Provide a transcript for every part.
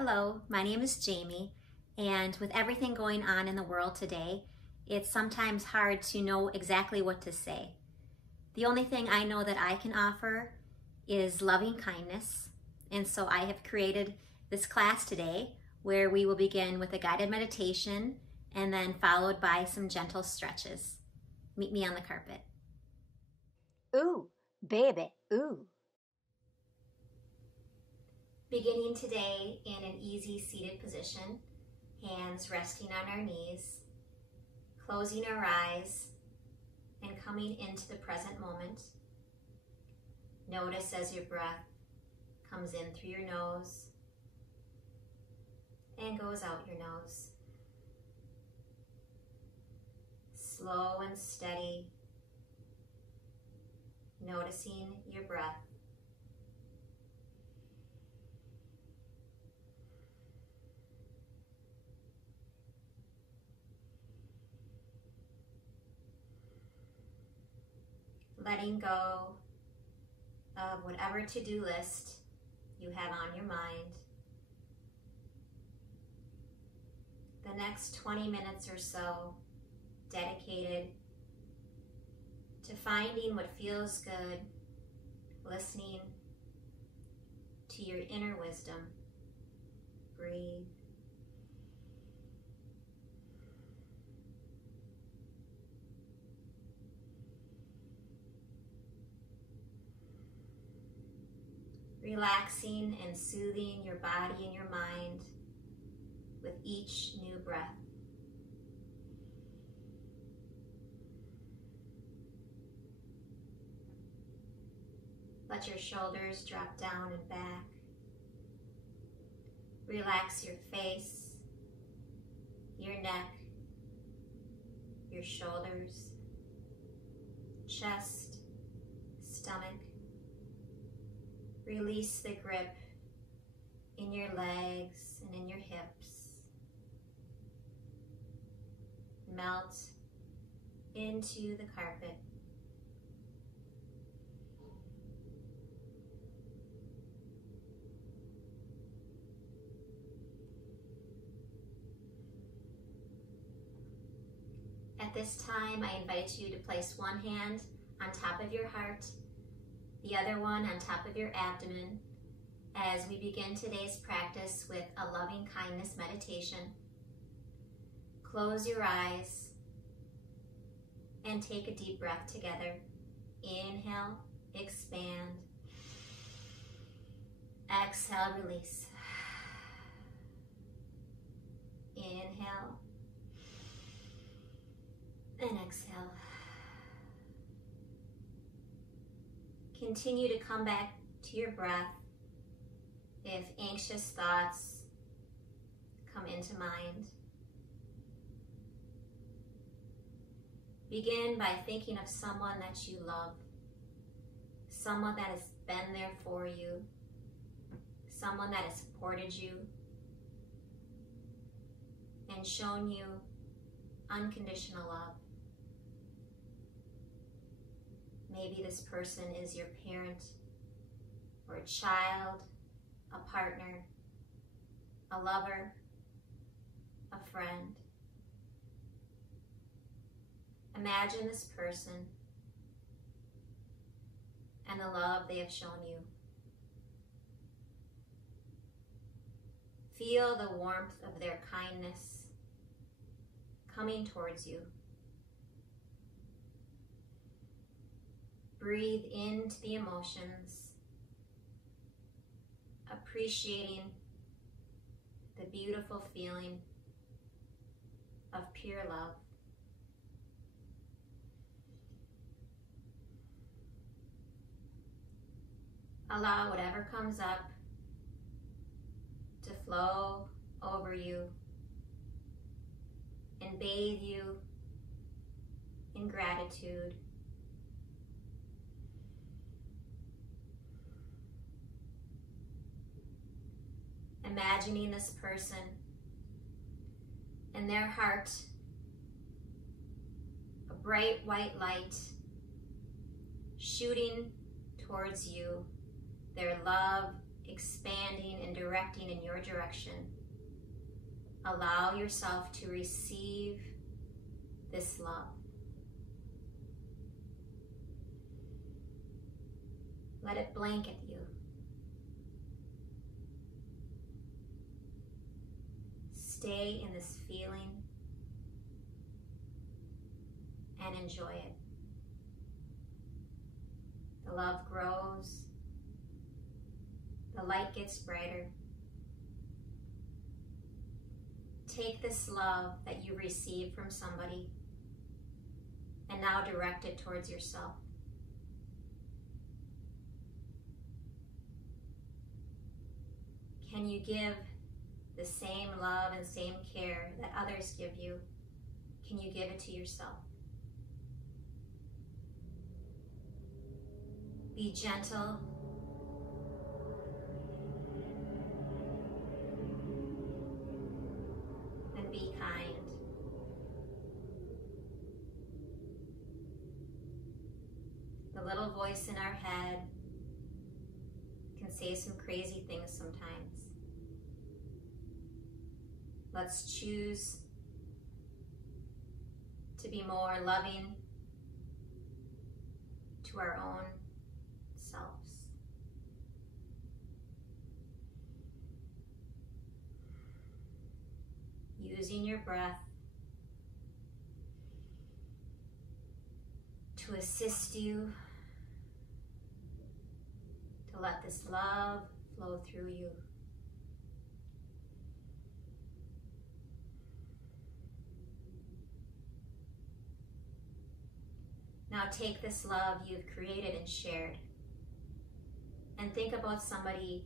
Hello, my name is Jaime, and with everything going on in the world today, it's sometimes hard to know exactly what to say. The only thing I know that I can offer is loving kindness, and so I have created this class today where we will begin with a guided meditation and then followed by some gentle stretches. Meet me on the carpet. Ooh, baby, ooh. Beginning today in an easy seated position, hands resting on our knees, closing our eyes and coming into the present moment. Notice as your breath comes in through your nose and goes out your nose. Slow and steady, noticing your breath. Letting go of whatever to-do list you have on your mind. The next 20 minutes or so dedicated to finding what feels good, listening to your inner wisdom. Breathe. Relaxing and soothing your body and your mind with each new breath. Let your shoulders drop down and back. Relax your face, your neck, your shoulders, chest, stomach. Release the grip in your legs and in your hips. Melt into the carpet. At this time, I invite you to place one hand on top of your heart, the other one on top of your abdomen, as we begin today's practice with a loving kindness meditation. Close your eyes and take a deep breath together. Inhale, expand. Exhale, release. Inhale and exhale. Continue to come back to your breath if anxious thoughts come into mind. Begin by thinking of someone that you love, someone that has been there for you, someone that has supported you and shown you unconditional love. Maybe this person is your parent or a child, a partner, a lover, a friend. Imagine this person and the love they have shown you. Feel the warmth of their kindness coming towards you. Breathe into the emotions, appreciating the beautiful feeling of pure love. Allow whatever comes up to flow over you and bathe you in gratitude. Imagining this person and their heart, a bright white light shooting towards you, their love expanding and directing in your direction. Allow yourself to receive this love. Let it blanket you. Stay in this feeling and enjoy it. The love grows. The light gets brighter. Take this love that you received from somebody and now direct it towards yourself. Can you give the same love and same care that others give you? Can you give it to yourself? Be gentle. And be kind. The little voice in our head can say some crazy things sometimes. Let's choose to be more loving to our own selves. Using your breath to assist you to let this love flow through you. Now take this love you've created and shared and think about somebody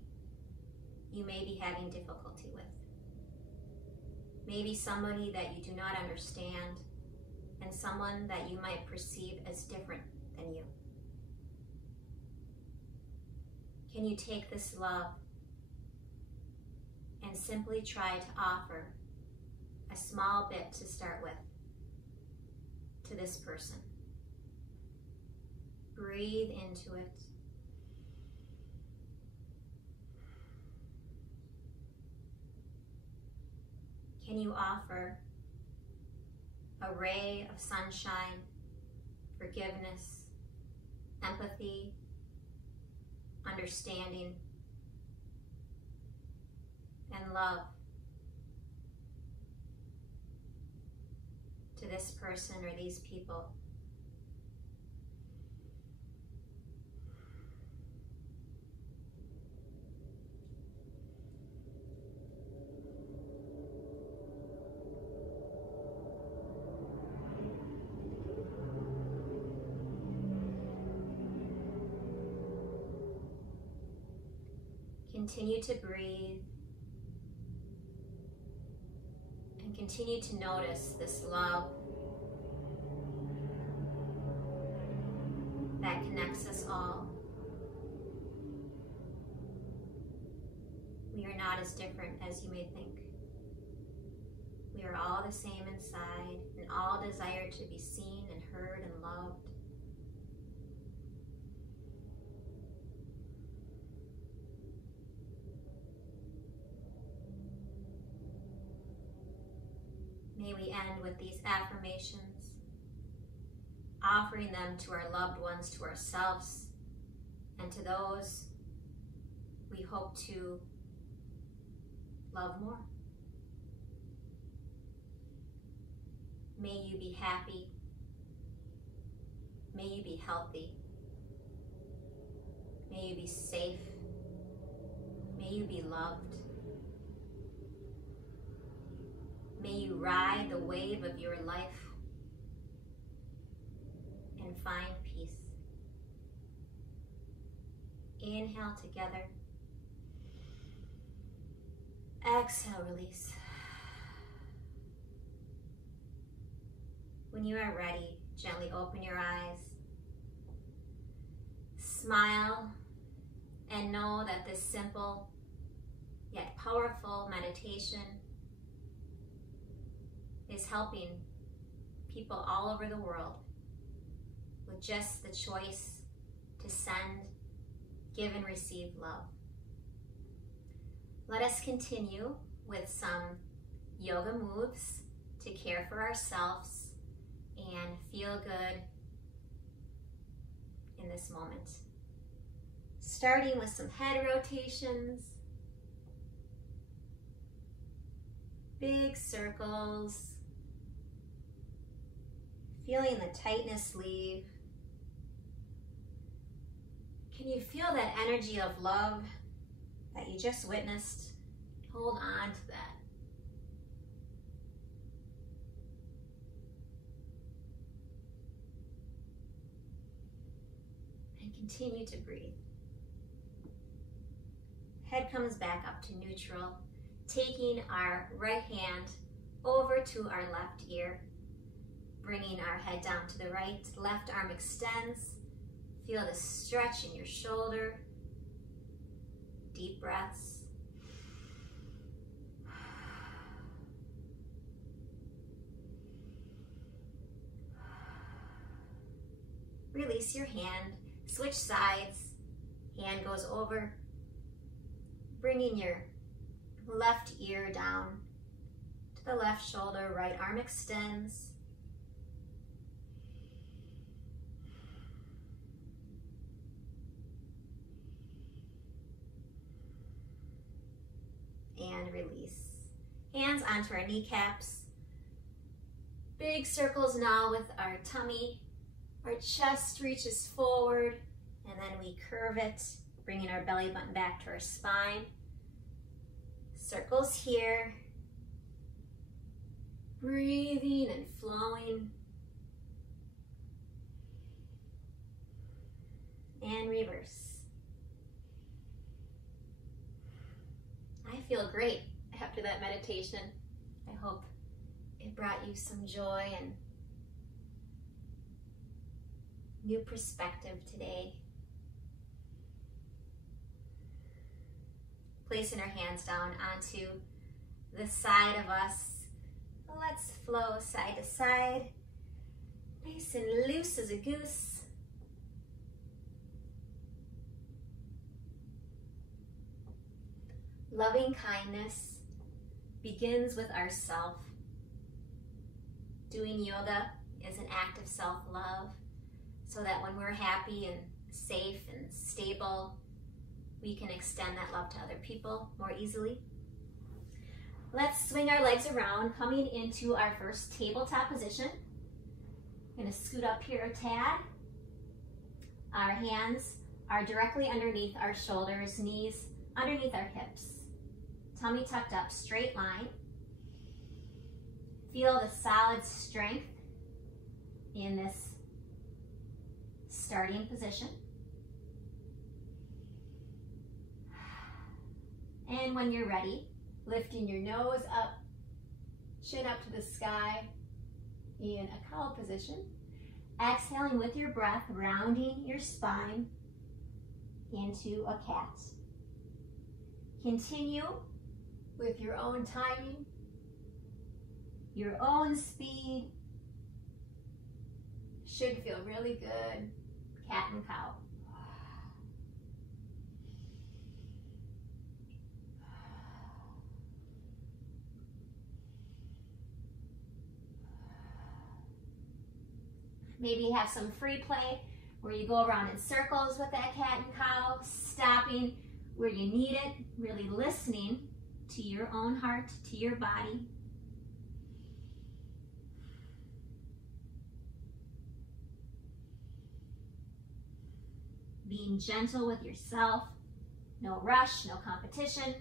you may be having difficulty with. Maybe somebody that you do not understand and someone that you might perceive as different than you. Can you take this love and simply try to offer a small bit to start with to this person? Breathe into it. Can you offer a ray of sunshine, forgiveness, empathy, understanding, and love to this person or these people? Continue to breathe and continue to notice this love that connects us all. We are not as different as you may think. We are all the same inside and all desire to be seen and heard and loved. May we end with these affirmations, offering them to our loved ones, to ourselves, and to those we hope to love more. May you be happy. May you be healthy. May you be safe. May you be loved. May you ride the wave of your life and find peace. Inhale together. Exhale, release. When you are ready, gently open your eyes. Smile and know that this simple yet powerful meditation is helping people all over the world with just the choice to send, give, and receive love. Let us continue with some yoga moves to care for ourselves and feel good in this moment. Starting with some head rotations, big circles, feeling the tightness leave. Can you feel that energy of love that you just witnessed? Hold on to that. And continue to breathe. Head comes back up to neutral, taking our right hand over to our left ear, bringing our head down to the right. Left arm extends. Feel the stretch in your shoulder. Deep breaths. Release your hand. Switch sides. Hand goes over. Bringing your left ear down to the left shoulder. Right arm extends. And release. Hands onto our kneecaps. Big circles now with our tummy. Our chest reaches forward and then we curve it, bringing our belly button back to our spine. Circles here. Breathing and flowing. And reverse. I feel great after that meditation. I hope it brought you some joy and new perspective today. Placing our hands down onto the side of us. Let's flow side to side. Nice and loose as a goose. Loving kindness begins with ourself. Doing yoga is an act of self-love so that when we're happy and safe and stable, we can extend that love to other people more easily. Let's swing our legs around, coming into our first tabletop position. I'm going to scoot up here a tad. Our hands are directly underneath our shoulders, knees underneath our hips. Tummy tucked up, straight line. Feel the solid strength in this starting position. And when you're ready, lifting your nose up, chin up to the sky in a cow position. Exhaling with your breath, rounding your spine into a cat. Continue with your own timing, your own speed. Should feel really good. Cat and cow. Maybe have some free play where you go around in circles with that cat and cow, stopping where you need it, really listening to your own heart, to your body. Being gentle with yourself, no rush, no competition.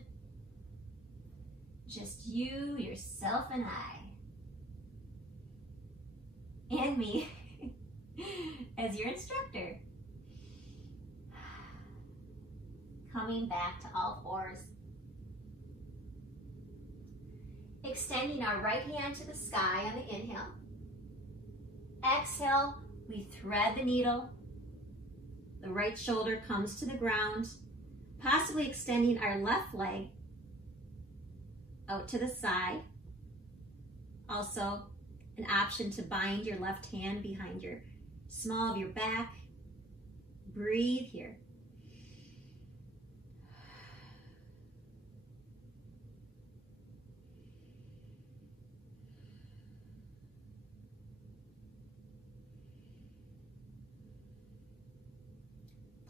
Just you, yourself, and I. And me as your instructor. Coming back to all fours. Extending our right hand to the sky on the inhale. Exhale, we thread the needle. The right shoulder comes to the ground, possibly extending our left leg out to the side. Also, an option to bind your left hand behind your small of your back. Breathe here.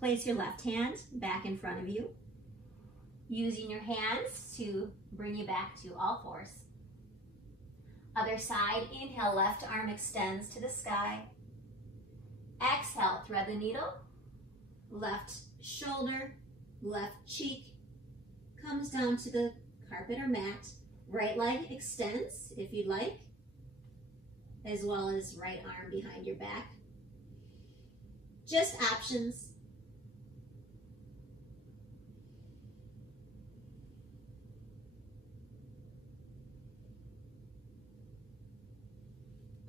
Place your left hand back in front of you, using your hands to bring you back to all fours. Other side, inhale, left arm extends to the sky. Exhale, thread the needle. Left shoulder, left cheek comes down to the carpet or mat. Right leg extends if you'd like, as well as right arm behind your back. Just options.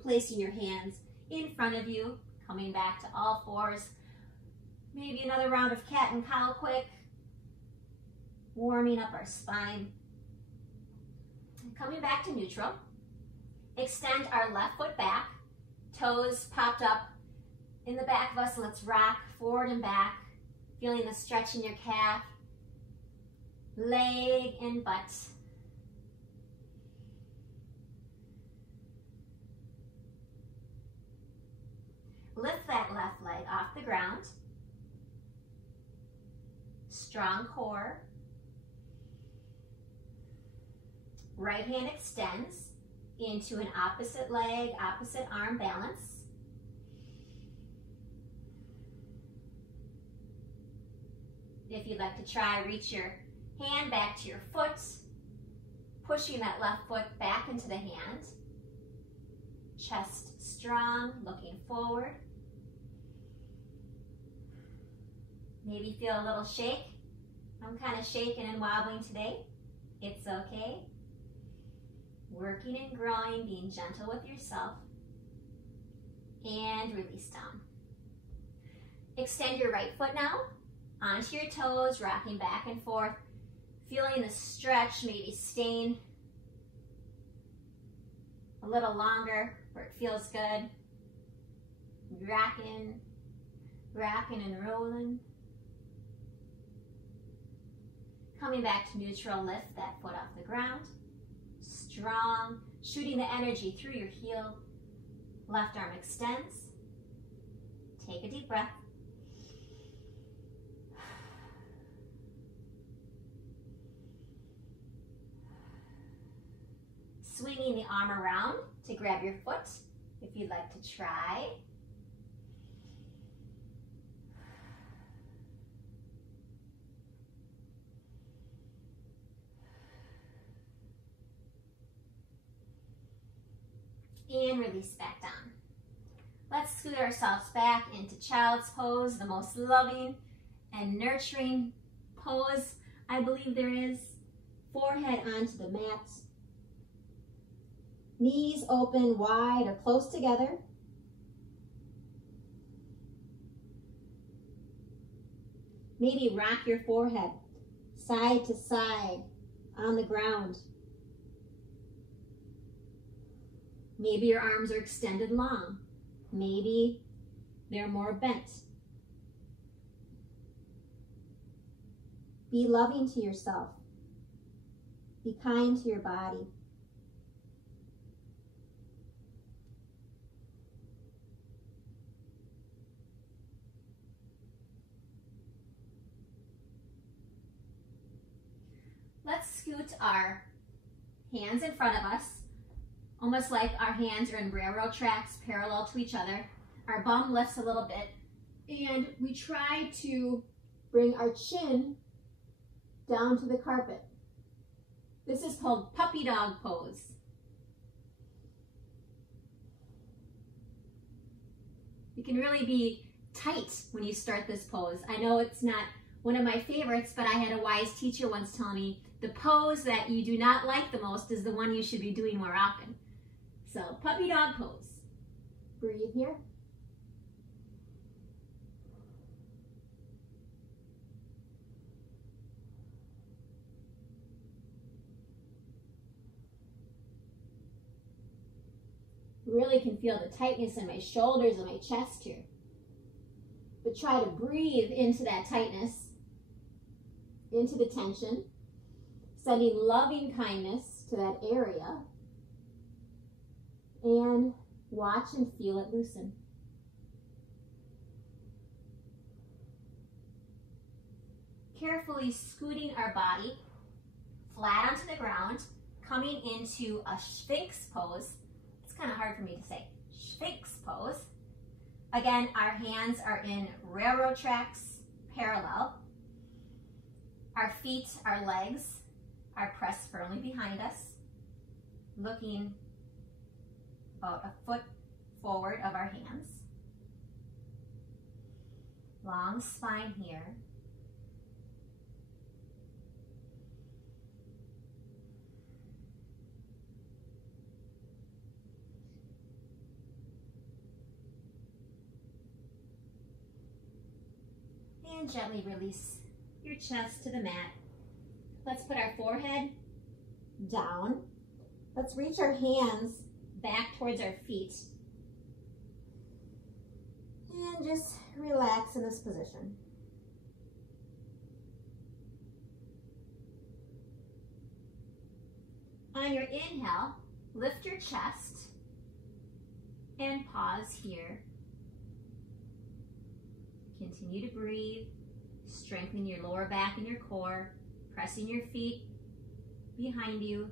Placing your hands in front of you, coming back to all fours. Maybe another round of cat and cow quick. Warming up our spine. Coming back to neutral. Extend our left foot back. Toes popped up in the back of us. Let's rock forward and back. Feeling the stretch in your calf, leg, and butt. Lift that left leg off the ground. Strong core. Right hand extends into an opposite leg, opposite arm balance. If you'd like to try, reach your hand back to your foot, pushing that left foot back into the hand. Chest strong, looking forward. Maybe feel a little shake. I'm kind of shaking and wobbling today. It's okay. Working and growing, being gentle with yourself. And release down. Extend your right foot now onto your toes, rocking back and forth. Feeling the stretch, maybe staying a little longer where it feels good. Rocking, rocking and rolling. Coming back to neutral, lift that foot off the ground. Strong, shooting the energy through your heel. Left arm extends. Take a deep breath. Swinging the arm around to grab your foot if you'd like to try. And release back down. Let's scoot ourselves back into child's pose, the most loving and nurturing pose I believe there is. Forehead onto the mat. Knees open wide or close together. Maybe rock your forehead side to side on the ground. Maybe your arms are extended long. Maybe they're more bent. Be loving to yourself. Be kind to your body. Let's scoot our hands in front of us, almost like our hands are in railroad tracks parallel to each other. Our bum lifts a little bit, and we try to bring our chin down to the carpet. This is called puppy dog pose. You can really be tight when you start this pose. I know it's not one of my favorites, but I had a wise teacher once tell me the pose that you do not like the most is the one you should be doing more often. So, puppy dog pose. Breathe here. Really can feel the tightness in my shoulders and my chest here. But try to breathe into that tightness, into the tension, sending loving kindness to that area, and watch and feel it loosen. carefully scooting our body flat onto the ground, coming into a Sphinx pose. It's kind of hard for me to say. Sphinx pose. Again, our hands are in railroad tracks, parallel. Our feet, our legs are pressed firmly behind us, looking about a foot forward of our hands. Long spine here. And gently release your chest to the mat. Let's put our forehead down. Let's reach our hands back towards our feet. And just relax in this position. On your inhale, lift your chest and pause here. Continue to breathe, strengthen your lower back and your core, pressing your feet behind you,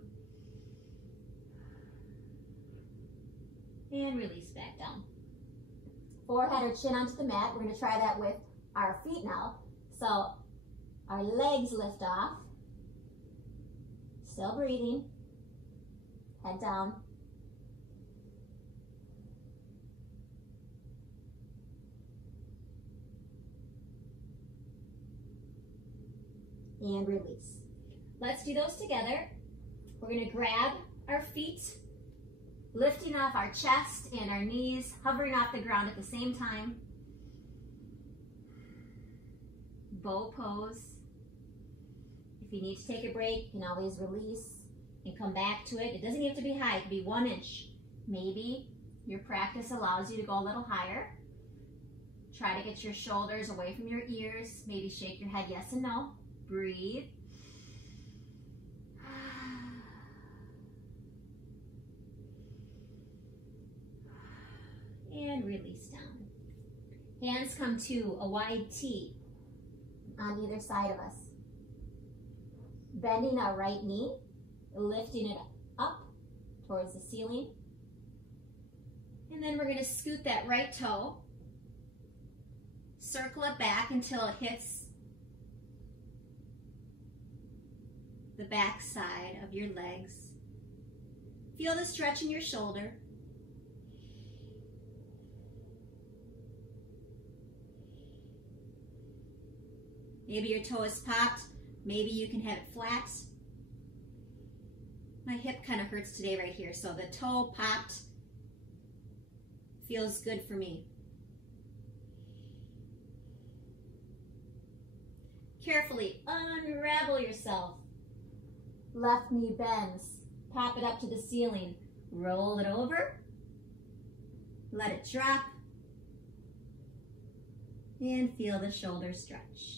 and release back down. Forehead or chin onto the mat. We're going to try that with our feet now. So our legs lift off, still breathing, head down. And release. Let's do those together. We're going to grab our feet, lifting off our chest and our knees, hovering off the ground at the same time. Bow pose. If you need to take a break, you can always release and come back to it. It doesn't have to be high. It can be 1 inch. Maybe your practice allows you to go a little higher. Try to get your shoulders away from your ears. Maybe shake your head yes and no. Breathe. And release down. Hands come to a wide T on either side of us. Bending our right knee, lifting it up towards the ceiling. And then we're going to scoot that right toe, circle it back until it hits the back side of your legs. Feel the stretch in your shoulder. Maybe your toe is popped. Maybe you can have it flat. My hip kind of hurts today right here, so the toe popped feels good for me. Carefully unravel yourself. Left knee bends. Pop it up to the ceiling. Roll it over. Let it drop. And feel the shoulder stretch.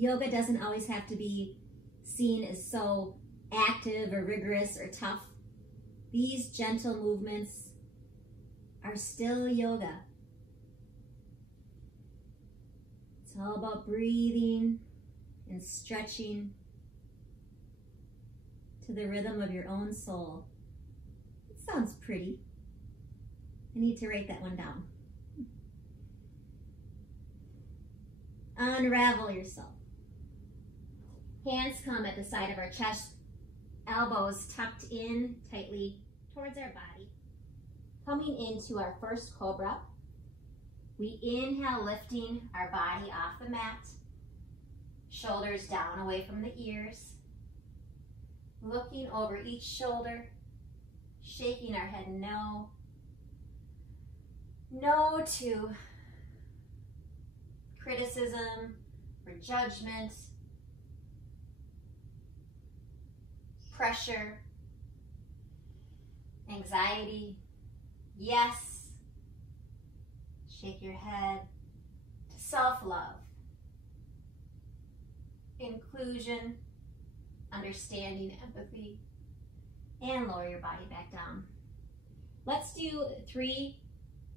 Yoga doesn't always have to be seen as so active or rigorous or tough. These gentle movements are still yoga. It's all about breathing and stretching to the rhythm of your own soul. It sounds pretty. I need to write that one down. Unravel yourself. Hands come at the side of our chest, elbows tucked in tightly towards our body. Coming into our first cobra, we inhale, lifting our body off the mat, shoulders down away from the ears, looking over each shoulder, shaking our head no. No to criticism or judgment, pressure, anxiety. Yes. Shake your head to self-love, inclusion, understanding, empathy, and lower your body back down. Let's do 3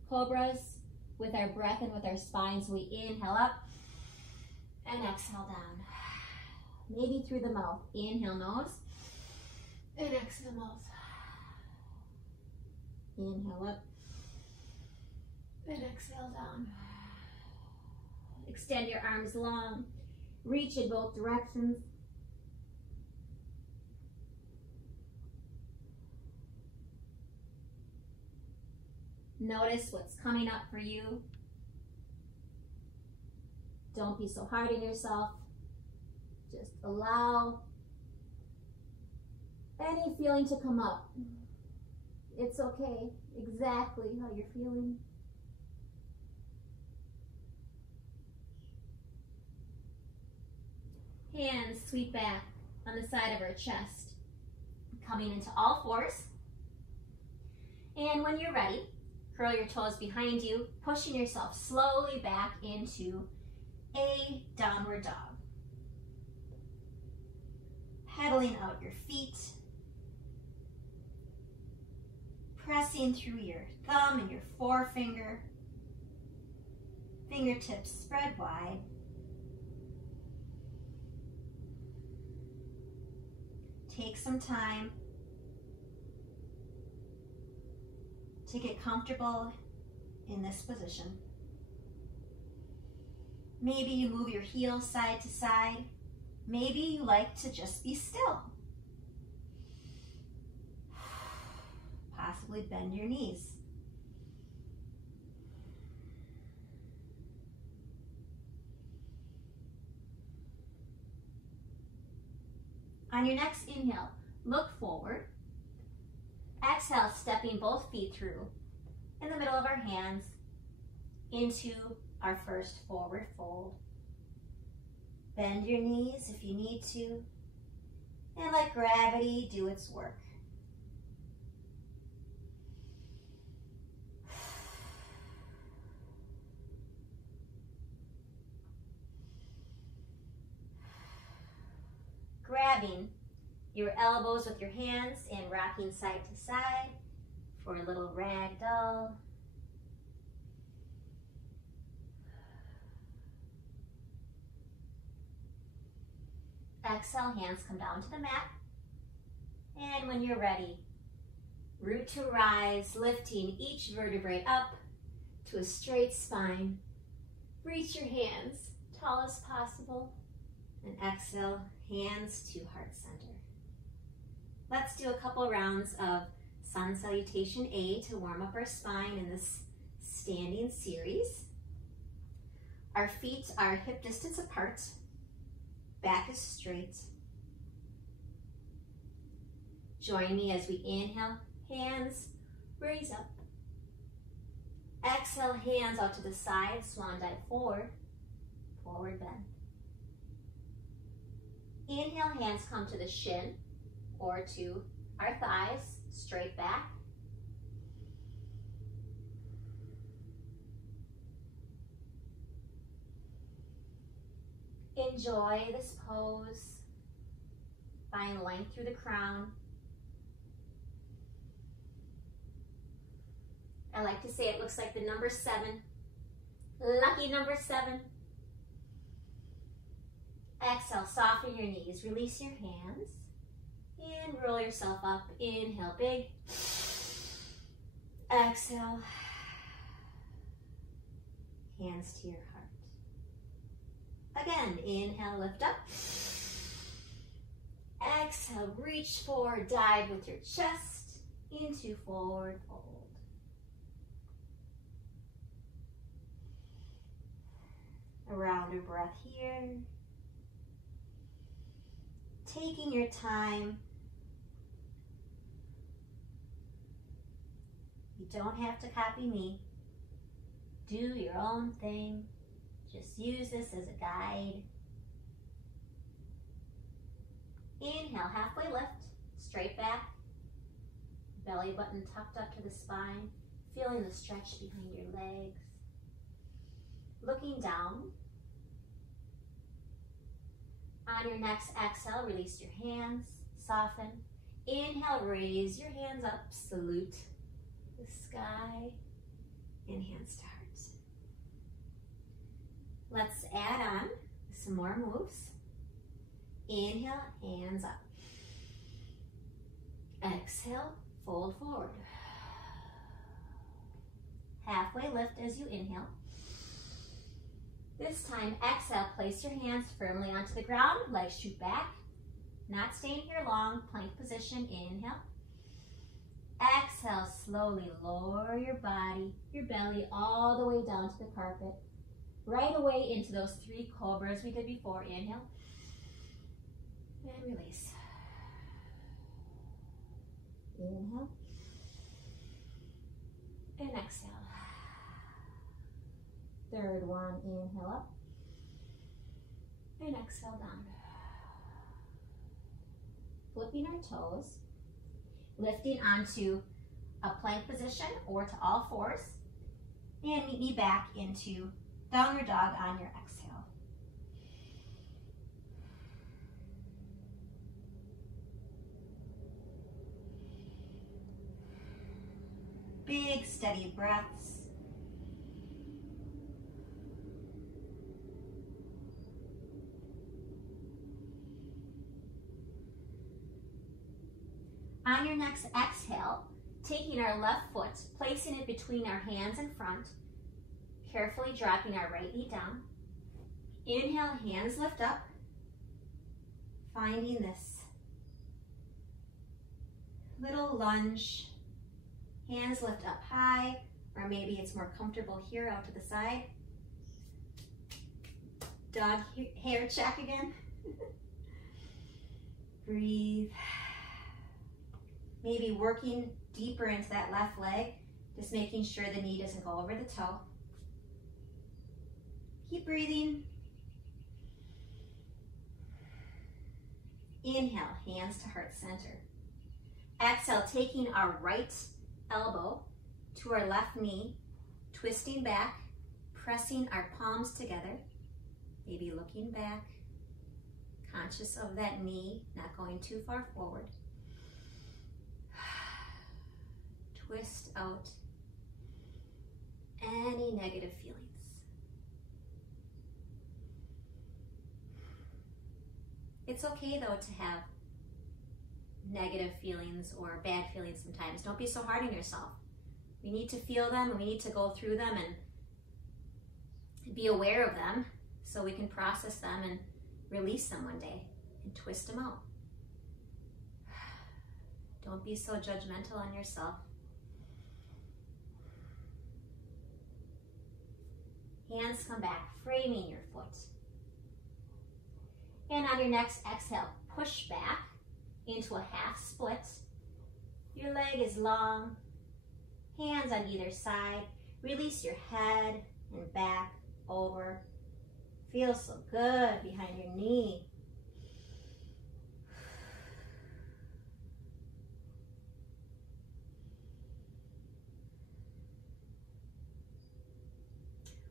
cobras with our breath and with our spine. So we inhale up and exhale down. Maybe through the mouth. Inhale nose and exhale mouth. Inhale up and exhale down. Extend your arms long. Reach in both directions. Notice what's coming up for you. Don't be so hard on yourself. Just allow any feeling to come up. It's okay, exactly how you're feeling. Hands sweep back on the side of our chest, coming into all fours. And when you're ready, curl your toes behind you, pushing yourself slowly back into a downward dog. Pedaling out your feet, pressing through your thumb and your forefinger, fingertips spread wide. Take some time to get comfortable in this position. Maybe you move your heels side to side. Maybe you like to just be still. Possibly bend your knees. On your next inhale, look forward. Exhale, stepping both feet through in the middle of our hands into our first forward fold. Bend your knees if you need to, and let gravity do its work. Grabbing your elbows with your hands and rocking side to side for a little rag doll. Exhale, hands come down to the mat. And when you're ready, root to rise, lifting each vertebrae up to a straight spine. Reach your hands tall as possible. And exhale, hands to heart center. Let's do a couple rounds of Sun Salutation A to warm up our spine in this standing series. Our feet are hip distance apart. Back is straight. Join me as we inhale, hands raise up. Exhale, hands out to the side, swan dive forward, forward bend. Inhale, hands come to the shin or to our thighs, straight back. Enjoy this pose. Find length through the crown. I like to say it looks like the number 7. Lucky number 7. Exhale, soften your knees. Release your hands. And roll yourself up. Inhale, big. Exhale. Hands to your heart. Again, inhale, lift up. Exhale, reach forward, dive with your chest into forward fold. A rounder breath here. Taking your time. You don't have to copy me. Do your own thing. Just use this as a guide. Inhale, halfway lift, straight back. Belly button tucked up to the spine. Feeling the stretch behind your legs. looking down. On your next exhale, release your hands, soften. Inhale, raise your hands up, salute the sky, and hands to heart. Let's add on some more moves. Inhale, hands up. Exhale, fold forward. Halfway lift as you inhale. This time, exhale, place your hands firmly onto the ground, legs shoot back. Not staying here long, plank position, inhale. Exhale, slowly lower your body, your belly all the way down to the carpet. Right away into those 3 cobras we did before. Inhale and release. Inhale and exhale. Third one, inhale up and exhale down. Flipping our toes, lifting onto a plank position or to all fours, and meet me back into downward dog on your exhale. Big, steady breaths. On your next exhale, taking our left foot, placing it between our hands in front, carefully dropping our right knee down. Inhale, hands lift up, finding this little lunge. Hands lift up high, or maybe it's more comfortable here out to the side. Dog hair check again. Breathe. Maybe working deeper into that left leg, just making sure the knee doesn't go over the toe. Keep breathing. Inhale, hands to heart center. Exhale, taking our right elbow to our left knee, twisting back, pressing our palms together, maybe looking back, conscious of that knee, not going too far forward. Twist out any negative feelings. It's okay though to have negative feelings or bad feelings sometimes. Don't be so hard on yourself. We need to feel them and we need to go through them and be aware of them so we can process them and release them one day and twist them out. Don't be so judgmental on yourself. Hands come back, framing your foot. And on your next exhale, push back into a half split. Your leg is long, hands on either side. Release your head and back over. Feels so good behind your knee.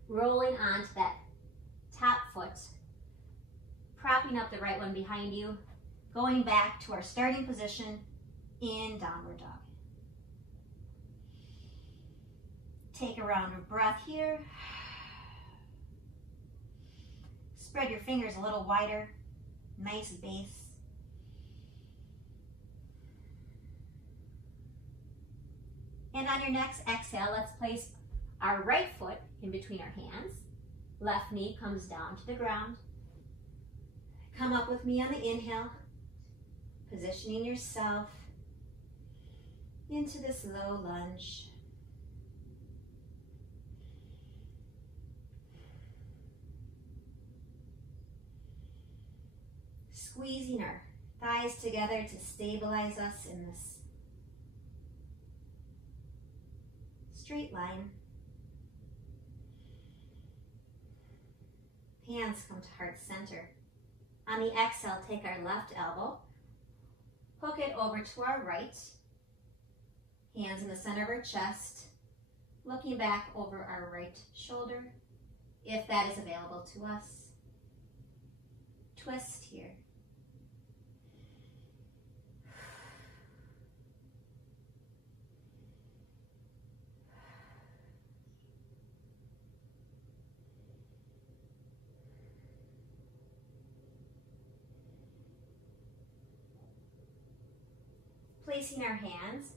Rolling onto that top foot, propping up the right one behind you, going back to our starting position in downward dog. Take a round of breath here. Spread your fingers a little wider, nice base. And on your next exhale, let's place our right foot in between our hands. Left knee comes down to the ground. Come up with me on the inhale, positioning yourself into this low lunge. Squeezing our thighs together to stabilize us in this straight line. Hands come to heart center. On the exhale, take our left elbow, hook it over to our right, hands in the center of our chest, looking back over our right shoulder, if that is available to us. Twist here. Placing our hands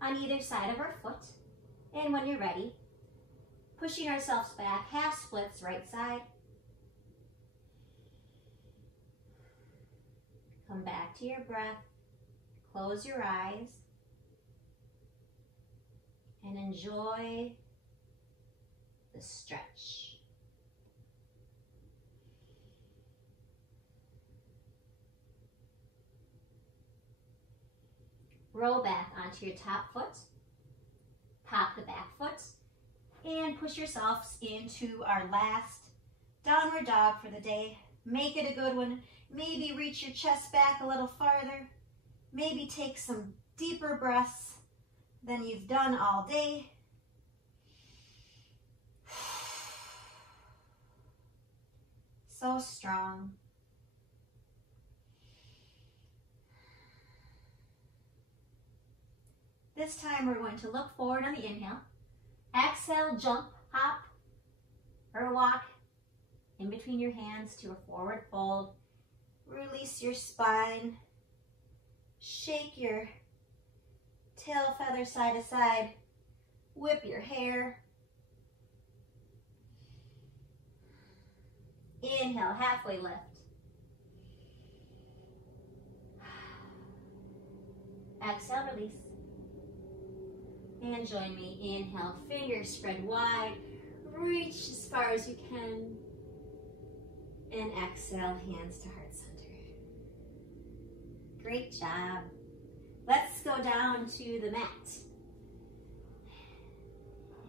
on either side of our foot, and when you're ready, pushing ourselves back, half splits right side. Come back to your breath, close your eyes, and enjoy the stretch. Roll back onto your top foot, pop the back foot, and push yourselves into our last downward dog for the day. Make it a good one. Maybe reach your chest back a little farther. Maybe take some deeper breaths than you've done all day. So strong. This time we're going to look forward on the inhale. Exhale, jump, hop, or walk in between your hands to a forward fold. Release your spine. Shake your tail feather side to side. Whip your hair. Inhale, halfway lift. Exhale, release. And join me. Inhale, fingers spread wide. Reach as far as you can. And exhale, hands to heart center. Great job. Let's go down to the mat.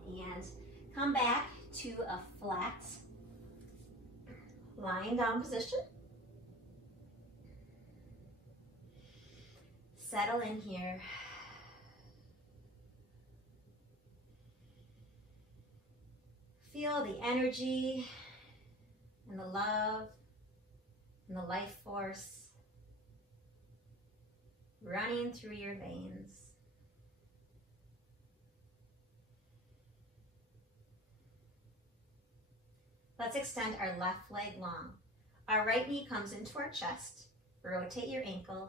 And come back to a flat lying down position. Settle in here. Feel the energy and the love and the life force running through your veins. Let's extend our left leg long. Our right knee comes into our chest. Rotate your ankle.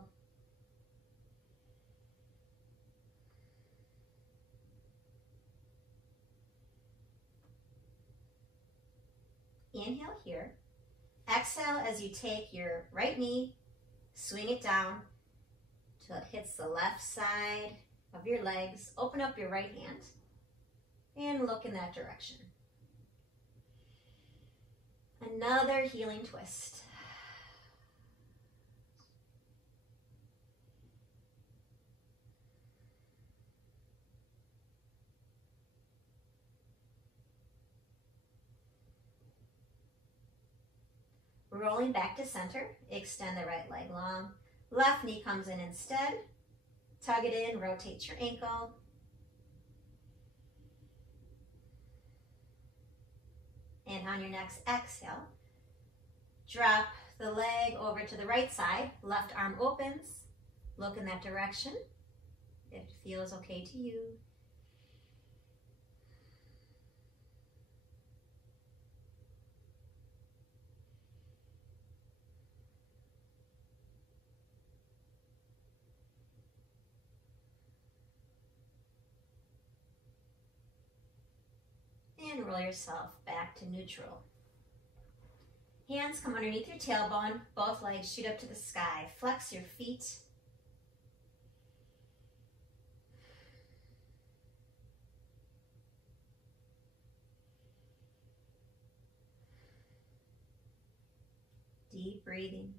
Inhale here. Exhale as you take your right knee, swing it down till it hits the left side of your legs. Open up your right hand and look in that direction. Another healing twist. Rolling back to center, extend the right leg long. Left knee comes in instead. Tug it in, rotate your ankle. And on your next exhale, drop the leg over to the right side. Left arm opens. Look in that direction if it feels okay to you. And roll yourself back to neutral. Hands come underneath your tailbone, both legs shoot up to the sky. Flex your feet. Deep breathing.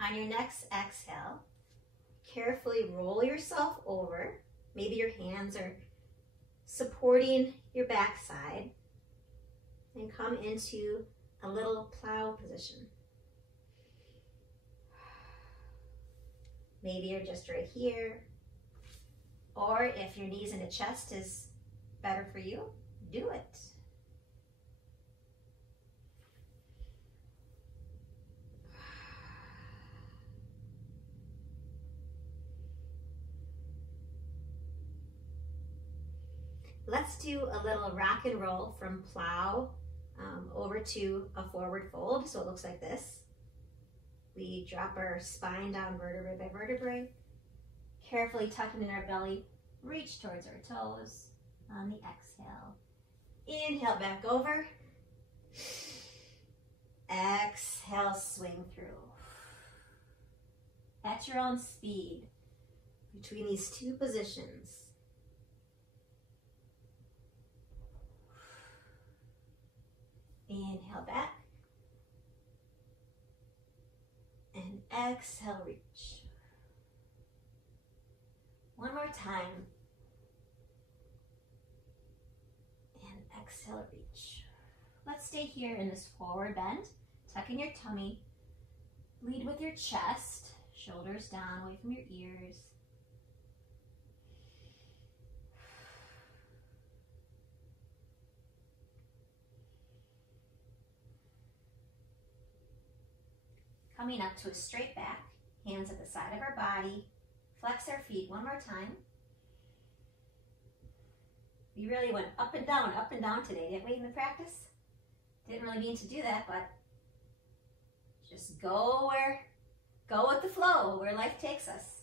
On your next exhale, carefully roll yourself over. Maybe your hands are supporting your backside, and come into a little plow position. Maybe you're just right here. Or if your knees and the chest is better for you, do it. Let's do a little rock and roll from plow over to a forward fold. So it looks like this. We drop our spine down vertebrae by vertebrae, carefully tucking in our belly, reach towards our toes on the exhale. Inhale back over. Exhale, swing through. At your own speed between these two positions. Inhale back. And exhale, reach. One more time. And exhale, reach. Let's stay here in this forward bend. Tuck in your tummy. Lead with your chest. Shoulders down, away from your ears. Coming up to a straight back, hands at the side of our body. Flex our feet one more time. We really went up and down today, didn't we, in the practice? Didn't really mean to do that, but just go with the flow, where life takes us.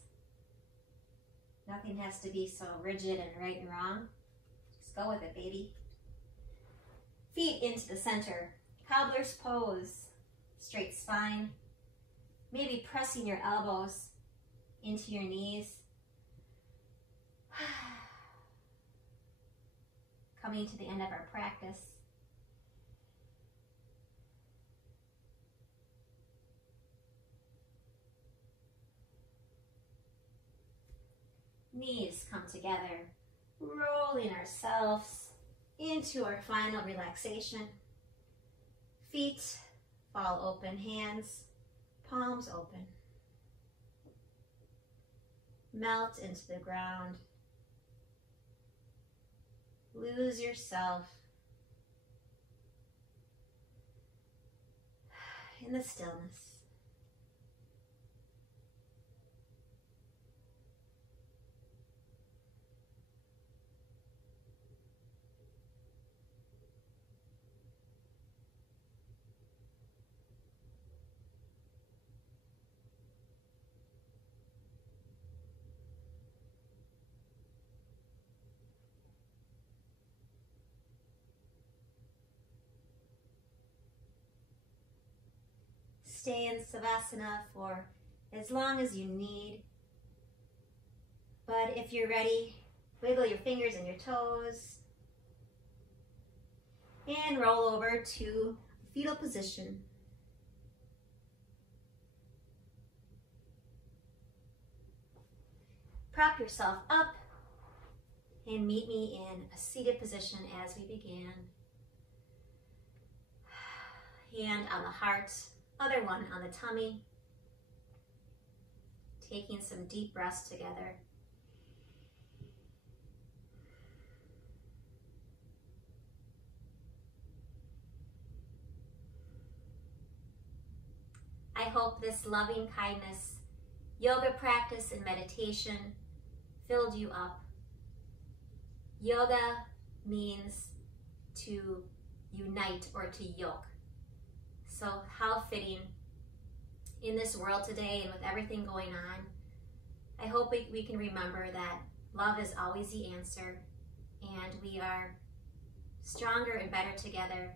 Nothing has to be so rigid and right and wrong. Just go with it, baby. Feet into the center. Cobbler's pose. Straight spine. Maybe pressing your elbows into your knees. Coming to the end of our practice. Knees come together, rolling ourselves into our final relaxation. Feet fall open, hands, palms open. Melt into the ground. Lose yourself in the stillness. Stay in Savasana for as long as you need. But if you're ready, wiggle your fingers and your toes. And roll over to fetal position. Prop yourself up and meet me in a seated position as we begin. Hand on the heart. Other one on the tummy. Taking some deep breaths together. I hope this loving kindness, yoga practice and meditation filled you up. Yoga means to unite or to yoke. So how fitting in this world today and with everything going on. I hope we can remember that love is always the answer and we are stronger and better together.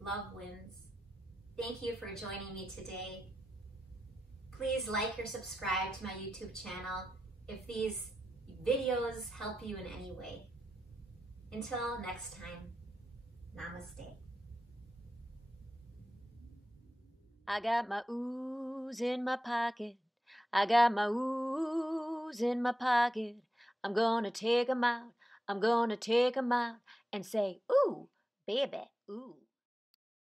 Love wins. Thank you for joining me today. Please like or subscribe to my YouTube channel if these videos help you in any way. Until next time, namaste. I got my ooze in my pocket. I got my ooze in my pocket. I'm gonna take 'em out. I'm gonna take 'em out and say, ooh, baby, ooh.